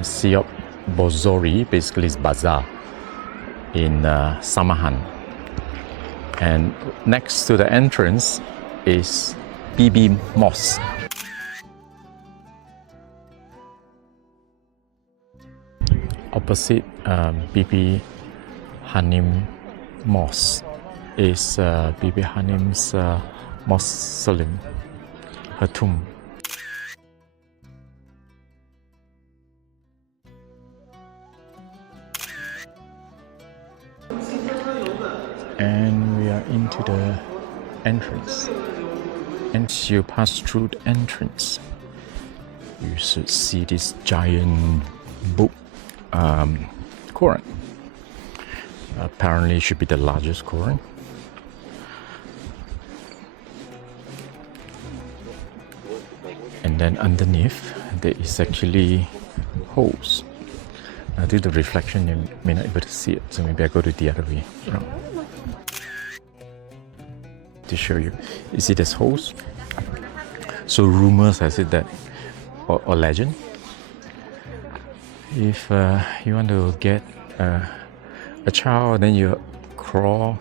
Siop Bozori, basically it's bazaar in Samarkand. And next to the entrance is Bibi-Khanym Mosque. Opposite Bibi-Khanym Mosque is Bibi-Khanym's Mausoleum, her tomb. And we are into the entrance. And you pass through the entrance, you should see this giant book Quran. Apparently it should be the largest Quran. And then underneath there is actually holes. Due to the reflection you may not be able to see it, so maybe I go to the other way around to show you. You see there's holes? So rumors has it that, or legend, if you want to get a child, then you crawl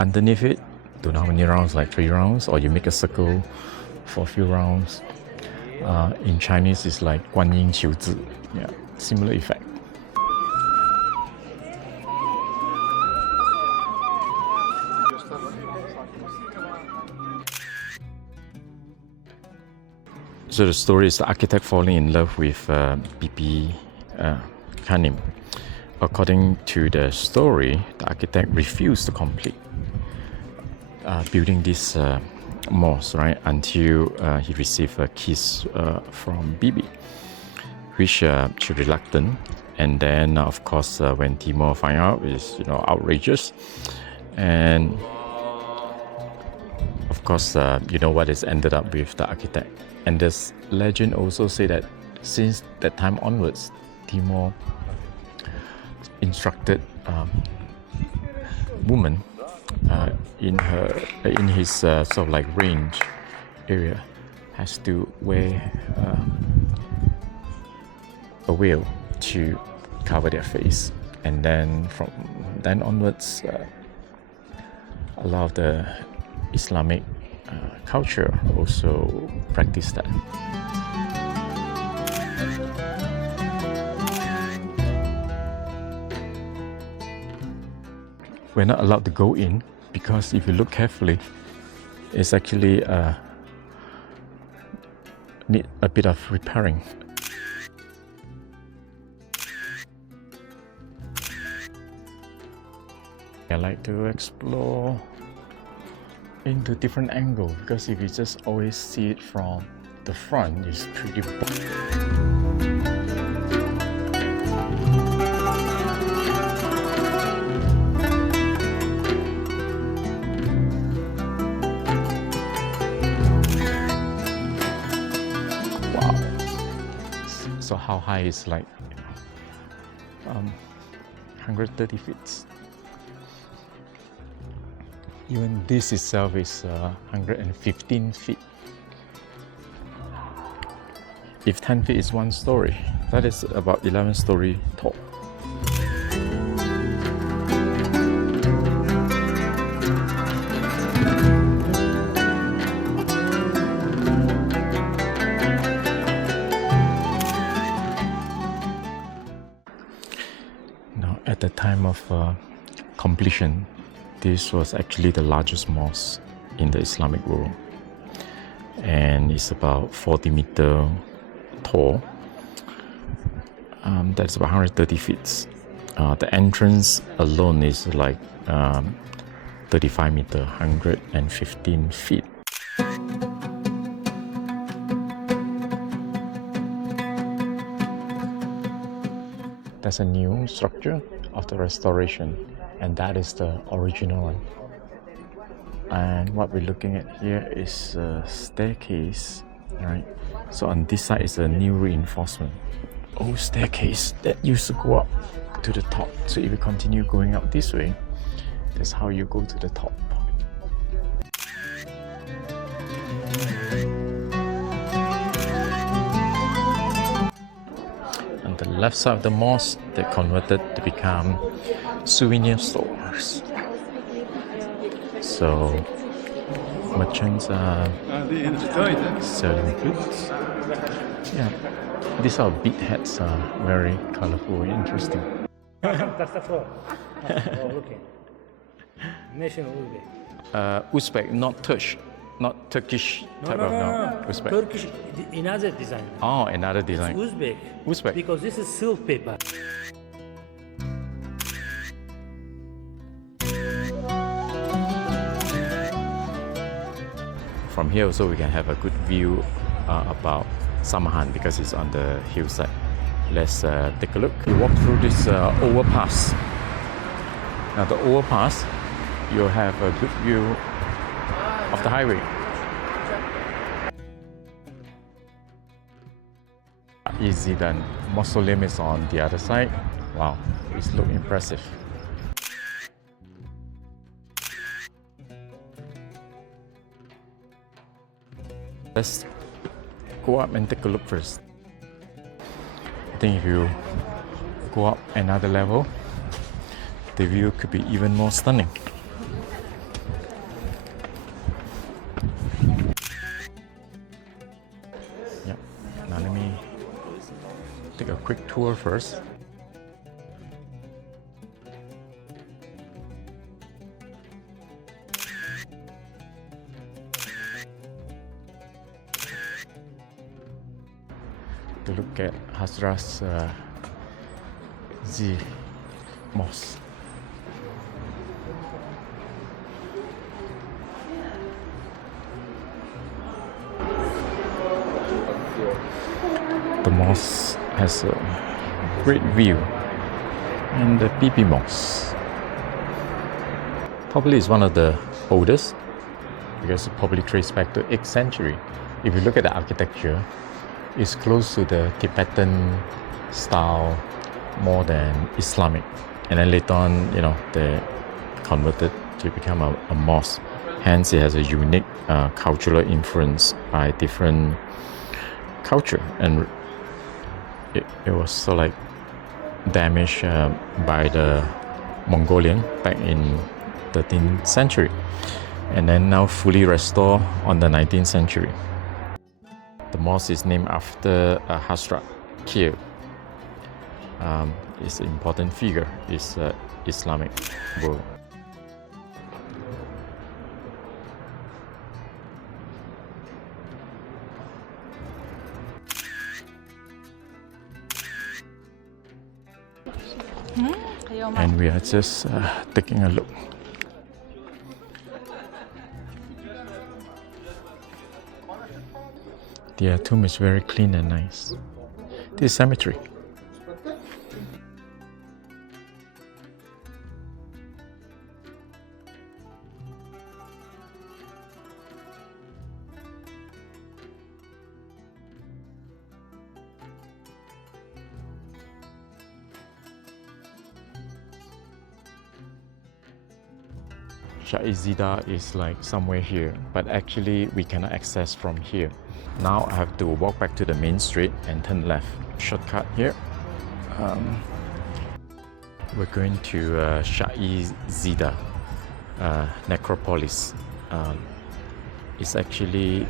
underneath it, don't know how many rounds, like 3 rounds, or you make a circle for a few rounds. In Chinese it's like 观音求子, yeah, similar effect. So the story is the architect falling in love with Bibi-Khanym. According to the story, the architect refused to complete building this mosque, right, until he received a kiss from Bibi, which she reluctant. And then, of course, when Timur find out, is outrageous. And of course, what is ended up with the architect. And this legend also say that since that time onwards, Timur instructed women in his sort of like range area has to wear a veil to cover their face. And then from then onwards, a lot of the Islamic culture also practice that. We're not allowed to go in because if you look carefully, it's actually need a bit of repairing. I like to explore into different angle, because if you just always see it from the front, it's pretty wow. So how high is like 130 feet. Even this itself is 115 feet. If 10 feet is 1 story, that is about 11 story tall. Now, at the time of completion, this was actually the largest mosque in the Islamic world, and it's about 40 meters tall. That's about 130 feet. The entrance alone is like 35 meters, 115 feet. That's a new structure of the restoration, and that is the original one. And what we're looking at here is a staircase, right? So on this side is a new reinforcement, old staircase that used to go up to the top. So if you continue going up this way, that's how you go to the top. On the left side of the mosque, they converted to become souvenir stores. So merchants are selling goods. Yeah, these are bead hats are very colorful, interesting. That's the floor. Oh, okay. Nation Uzbek. Uzbek, not Turkish, not Turkish type of no. Uzbek. Turkish, another design. Oh, another design. Uzbek. Uzbek. Because this is silk paper. From here also we can have a good view about Samarkand because it's on the hillside. Let's take a look. We walk through this overpass. Now the overpass, you'll have a good view of the highway. Shah-i-Zinda Mausoleum is on the other side. Wow, it looks impressive. Let's go up and take a look first. I think if you go up another level, the view could be even more stunning. Yeah, now let me take a quick tour first. To look at Hazrat's Mosque. The mosque has a great view, and the Bibi Mosque probably is one of the oldest because it probably traces back to 8th century. If you look at the architecture, it's close to the Tibetan style more than Islamic, and then later on, you know, they converted to become a mosque. Hence, it has a unique cultural influence by different culture, and it was so like damaged by the Mongolian back in 13th century, and then now fully restored on the 19th century. The mosque is named after Hazrat Khizr. It's an important figure. It's Islamic world. And we are just taking a look. The tomb is very clean and nice. This is cemetery. Shah-i-Zinda is like somewhere here, but actually we cannot access from here. Now I have to walk back to the main street and turn left. Shortcut here. We're going to Shah-i-Zinda necropolis. It's actually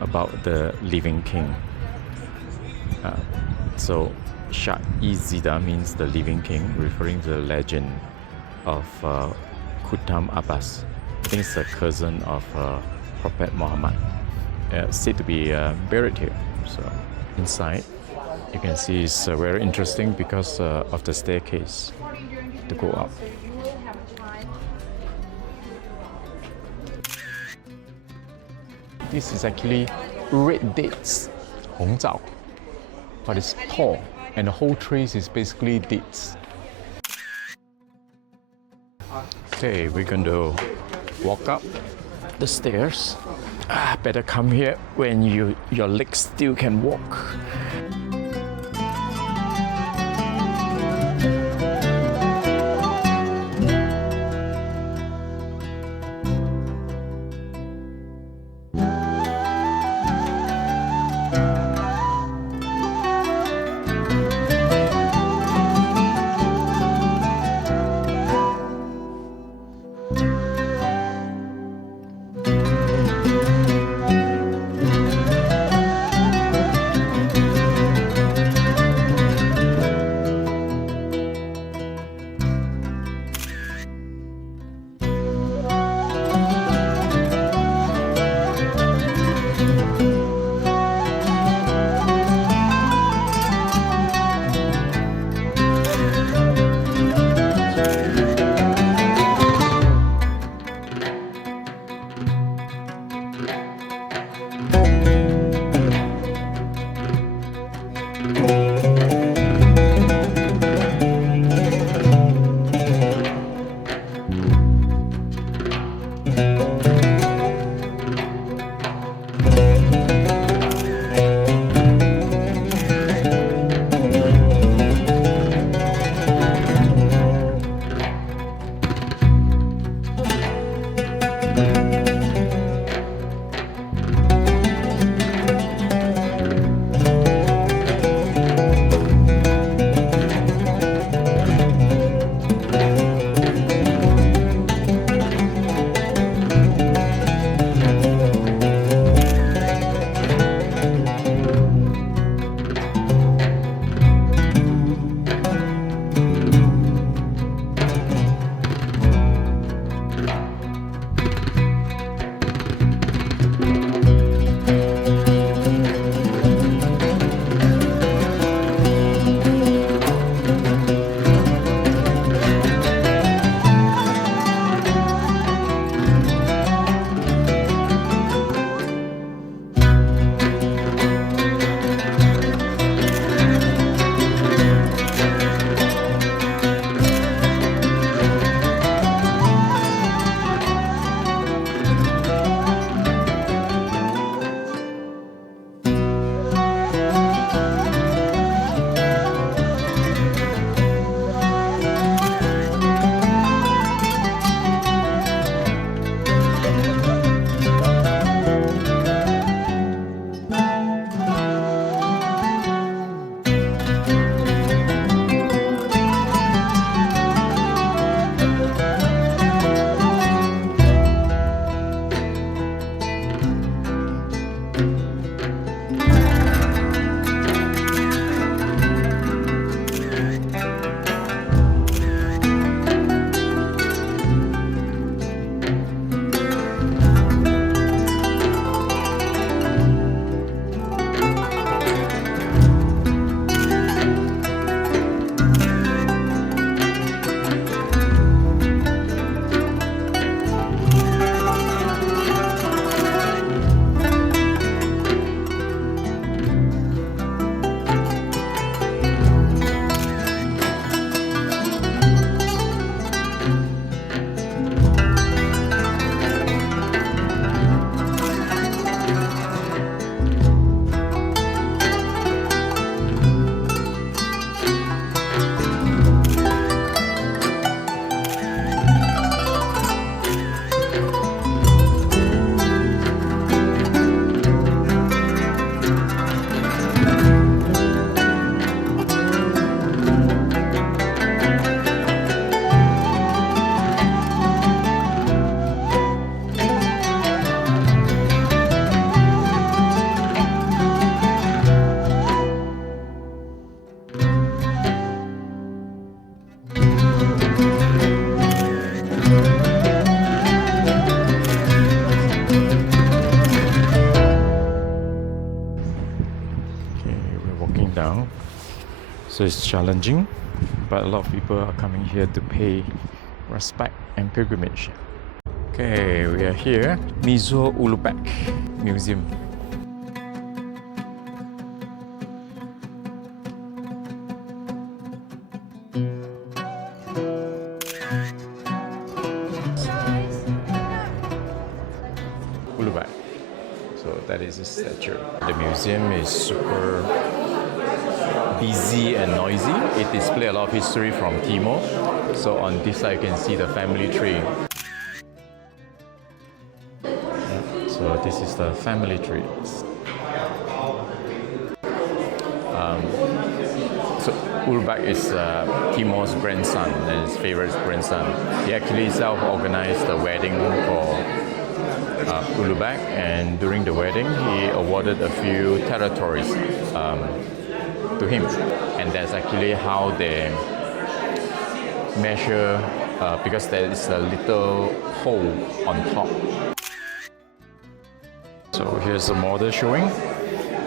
about the living king. So Shah-i-Zinda means the living king, referring to the legend of Khutam Abbas. I think it's a cousin of Prophet Muhammad, said to be buried here. So inside, you can see it's very interesting because of the staircase to go up. This is actually red dates, 红枣, but it's tall, and the whole trace is basically dates. Okay, we're going to walk up the stairs. Better come here when your legs still can walk. So it's challenging, but a lot of people are coming here to pay respect and pilgrimage. Okay, we are here, Ulugbek Museum. Ulugbek. So that is a statue. The museum is super busy and noisy. It displays a lot of history from Timor. So on this side you can see the family tree. So this is the family tree. So Ulugbek is Timor's grandson and his favorite grandson. He actually self-organized the wedding for Ulugbek, and during the wedding he awarded a few territories to him, and that's actually how they measure, because there is a little hole on top. So here's a model showing.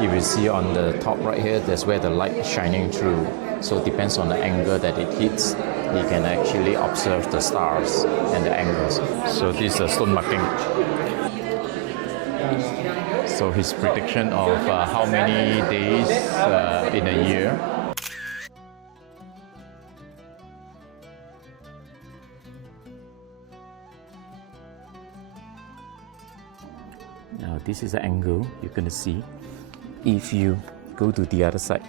If you see on the top right here, that's where the light is shining through. So it depends on the angle that it hits. You can actually observe the stars and the angles. So this is a stone marking. So his prediction of how many days in a year. Now this is the angle you're going to see if you go to the other side.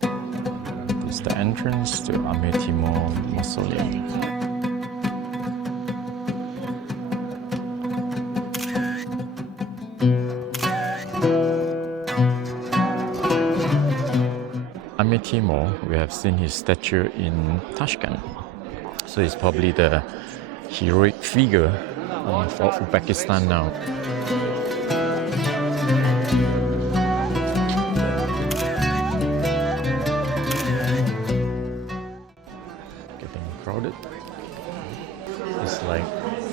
This is the entrance to Amir Timur Mausoleum. Amir Timur, we have seen his statue in Tashkent. So he's probably the heroic figure for Uzbekistan now. Getting crowded. It's like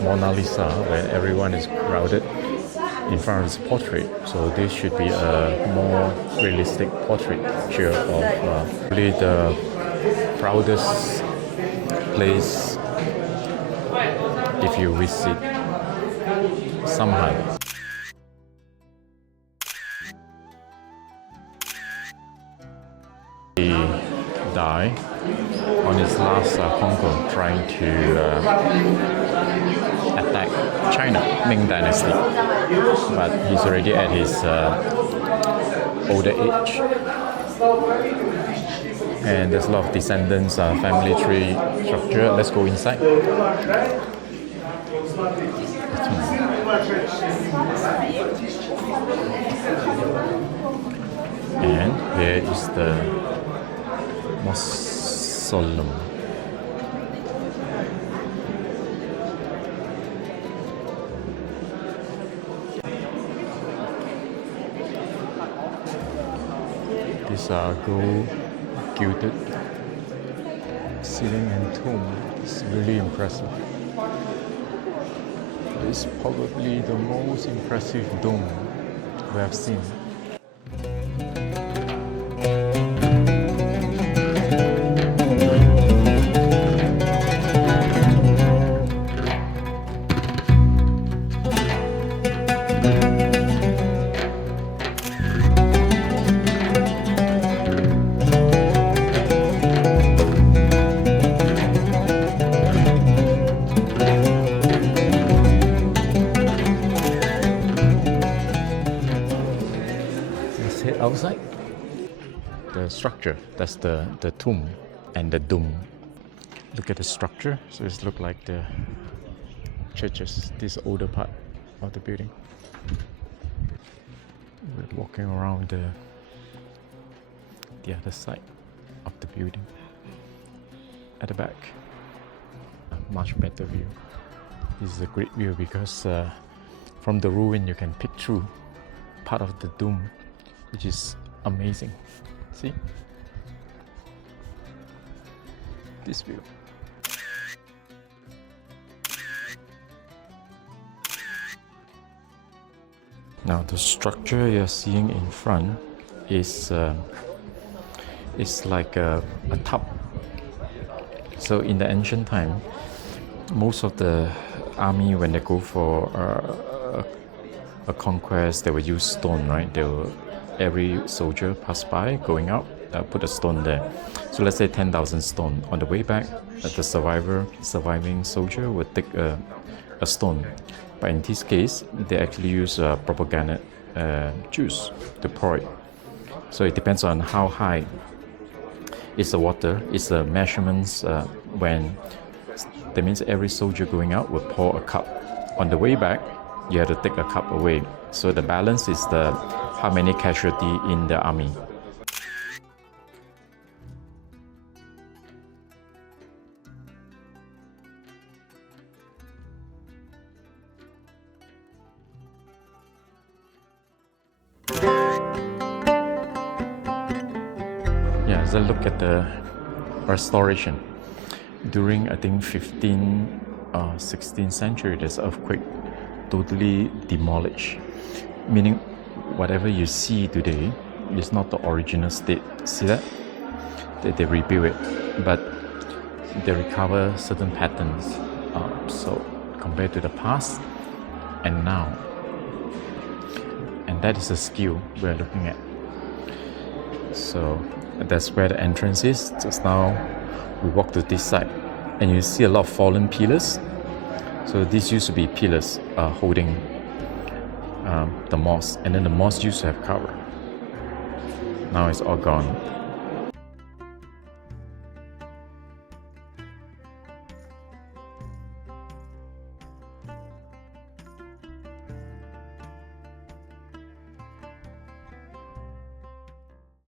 Mona Lisa, where everyone is crowded in front of his portrait. So this should be a more realistic portrait picture of probably the proudest place if you visit Samarkand. He died on his last conquer, trying to attack China, Ming Dynasty. But he's already at his older age. And there's a lot of descendants, family tree structure. Let's go inside. And here is the mausoleum. These are gold gilded ceiling and tomb. It's really impressive. It's probably the most impressive dome we have seen. Outside, the structure, that's the tomb and the dome. Look at the structure. So it looks like the churches, this older part of the building. We're walking around the other side of the building. At the back, a much better view. This is a great view because from the ruin you can peek through part of the dome, which is amazing. See? This view. Now the structure you're seeing in front is like a tub. So in the ancient time, most of the army, when they go for a conquest, they will use stone, right? Every soldier pass by going out, put a stone there. So let's say 10,000 stone. On the way back, the surviving soldier would take a stone. But in this case, they actually use propaganda juice to pour it. So it depends on how high is the water. It's the measurements when that means every soldier going out will pour a cup. On the way back, you have to take a cup away. So the balance is how many casualty in the army. Yeah, as I look at the restoration, during I think 16th century, there's earthquake, totally demolished. Meaning, whatever you see today is not the original state. See that? They rebuild it, but they recover certain patterns. So compared to the past and now, and that is a skill we're looking at. So that's where the entrance is. Just now we walk to this side and you see a lot of fallen pillars. So these used to be pillars holding the mosque, and then the mosque used to have cover. Now it's all gone.